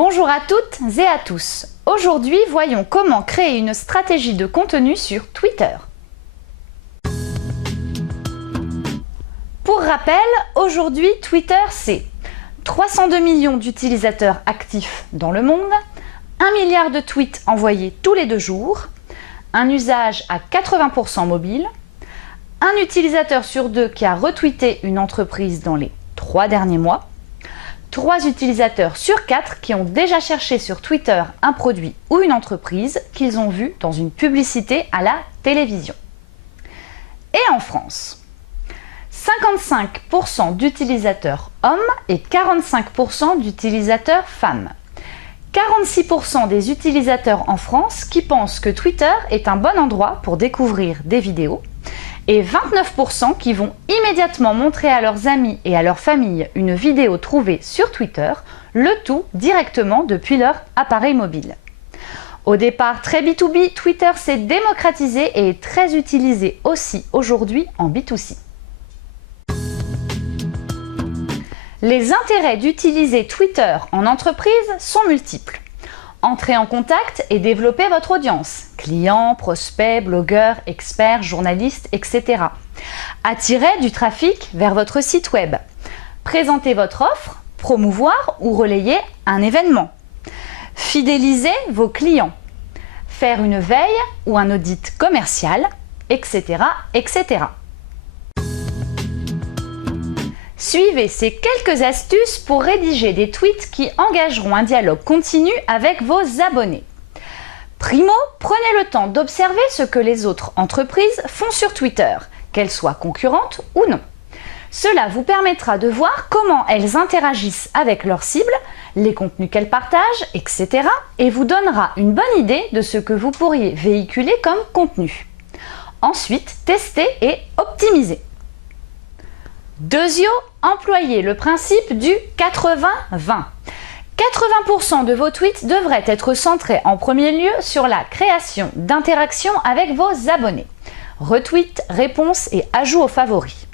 Bonjour à toutes et à tous. Aujourd'hui, voyons comment créer une stratégie de contenu sur Twitter. Pour rappel, aujourd'hui, Twitter, c'est 302 millions d'utilisateurs actifs dans le monde, 1 milliard de tweets envoyés tous les 2 jours, un usage à 80% mobile, un utilisateur sur 2 qui a retweeté une entreprise dans les 3 derniers mois, 3 utilisateurs sur 4 qui ont déjà cherché sur Twitter un produit ou une entreprise qu'ils ont vu dans une publicité à la télévision. Et en France, 55% d'utilisateurs hommes et 45% d'utilisateurs femmes. 46% des utilisateurs en France qui pensent que Twitter est un bon endroit pour découvrir des vidéos et 29% qui vont immédiatement montrer à leurs amis et à leur famille une vidéo trouvée sur Twitter, le tout directement depuis leur appareil mobile. Au départ très B2B, Twitter s'est démocratisé et est très utilisé aussi aujourd'hui en B2C. Les intérêts d'utiliser Twitter en entreprise sont multiples. Entrez en contact et développez votre audience, clients, prospects, blogueurs, experts, journalistes, etc. Attirez du trafic vers votre site web. Présentez votre offre, promouvoir ou relayer un événement. Fidélisez vos clients. Faire une veille ou un audit commercial, etc., etc. Suivez ces quelques astuces pour rédiger des tweets qui engageront un dialogue continu avec vos abonnés. Primo, prenez le temps d'observer ce que les autres entreprises font sur Twitter, qu'elles soient concurrentes ou non. Cela vous permettra de voir comment elles interagissent avec leurs cibles, les contenus qu'elles partagent, etc. et vous donnera une bonne idée de ce que vous pourriez véhiculer comme contenu. Ensuite, testez et optimisez. Deuxio, employez le principe du 80-20. 80% de vos tweets devraient être centrés en premier lieu sur la création d'interactions avec vos abonnés. Retweets, réponses et ajouts aux favoris.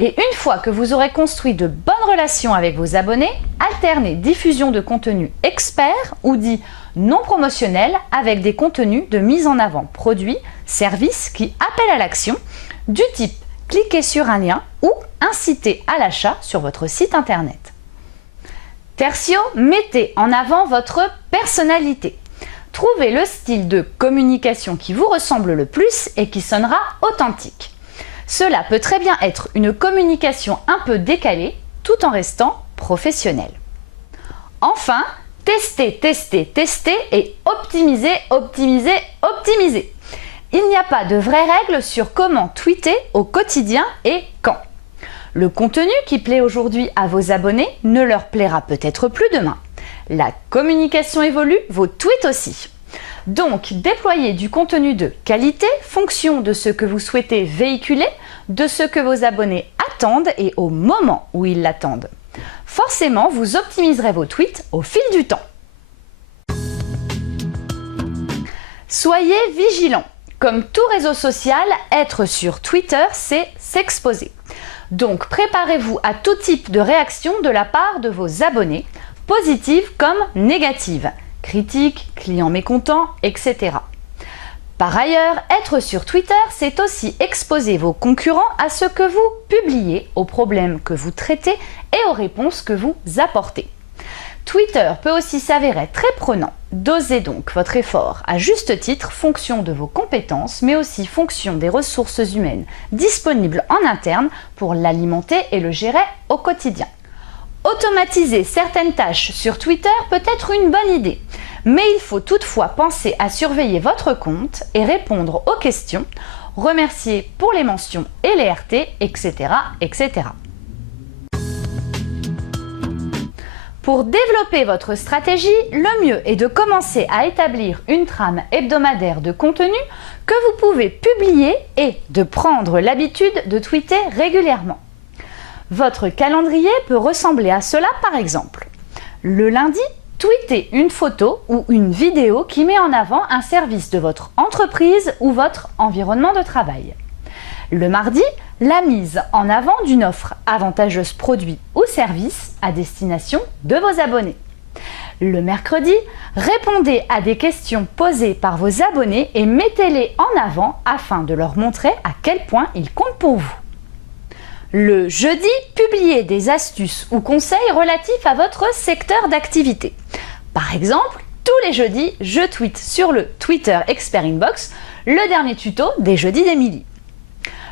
Et une fois que vous aurez construit de bonnes relations avec vos abonnés, alternez diffusion de contenus experts ou dit non promotionnels avec des contenus de mise en avant produits, services qui appellent à l'action du type cliquez sur un lien ou incitez à l'achat sur votre site internet. Tertio, mettez en avant votre personnalité. Trouvez le style de communication qui vous ressemble le plus et qui sonnera authentique. Cela peut très bien être une communication un peu décalée tout en restant professionnel. Enfin, testez, testez, testez et optimisez, optimisez, optimisez. Il n'y a pas de vraies règles sur comment tweeter au quotidien et quand. Le contenu qui plaît aujourd'hui à vos abonnés ne leur plaira peut-être plus demain. La communication évolue, vos tweets aussi. Donc, déployez du contenu de qualité, fonction de ce que vous souhaitez véhiculer, de ce que vos abonnés attendent et au moment où ils l'attendent. Forcément, vous optimiserez vos tweets au fil du temps. Soyez vigilants. Comme tout réseau social, être sur Twitter, c'est s'exposer. Donc préparez-vous à tout type de réaction de la part de vos abonnés, positives comme négatives, critiques, clients mécontents, etc. Par ailleurs, être sur Twitter, c'est aussi exposer vos concurrents à ce que vous publiez, aux problèmes que vous traitez et aux réponses que vous apportez. Twitter peut aussi s'avérer très prenant. Dosez donc votre effort à juste titre, fonction de vos compétences, mais aussi fonction des ressources humaines disponibles en interne pour l'alimenter et le gérer au quotidien. Automatiser certaines tâches sur Twitter peut être une bonne idée, mais il faut toutefois penser à surveiller votre compte et répondre aux questions, remercier pour les mentions et les RT, etc., etc. Pour développer votre stratégie, le mieux est de commencer à établir une trame hebdomadaire de contenu que vous pouvez publier et de prendre l'habitude de tweeter régulièrement. Votre calendrier peut ressembler à cela par exemple. Le lundi, tweetez une photo ou une vidéo qui met en avant un service de votre entreprise ou votre environnement de travail. Le mardi, la mise en avant d'une offre avantageuse produit ou service à destination de vos abonnés. Le mercredi, répondez à des questions posées par vos abonnés et mettez-les en avant afin de leur montrer à quel point ils comptent pour vous. Le jeudi, publiez des astuces ou conseils relatifs à votre secteur d'activité. Par exemple, tous les jeudis, je tweete sur le Twitter Expert Inbox le dernier tuto des jeudis d'Emilie.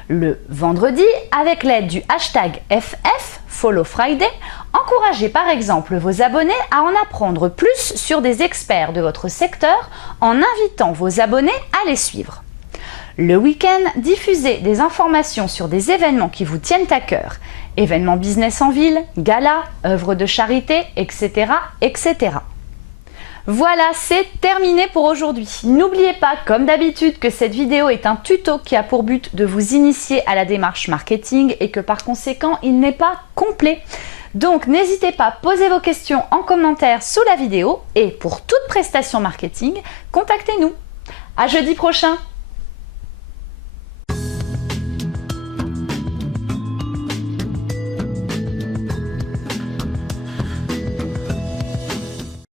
Le vendredi, avec l'aide du hashtag FF, Follow Friday, encouragez par exemple vos abonnés à en apprendre plus sur des experts de votre secteur en invitant vos abonnés à les suivre. Le week-end, diffusez des informations sur des événements qui vous tiennent à cœur. Événements business en ville, galas, œuvres de charité, etc., etc. Voilà, c'est terminé pour aujourd'hui. N'oubliez pas, comme d'habitude, que cette vidéo est un tuto qui a pour but de vous initier à la démarche marketing et que par conséquent, il n'est pas complet. Donc, n'hésitez pas à poser vos questions en commentaire sous la vidéo et pour toute prestation marketing, contactez-nous. À jeudi prochain!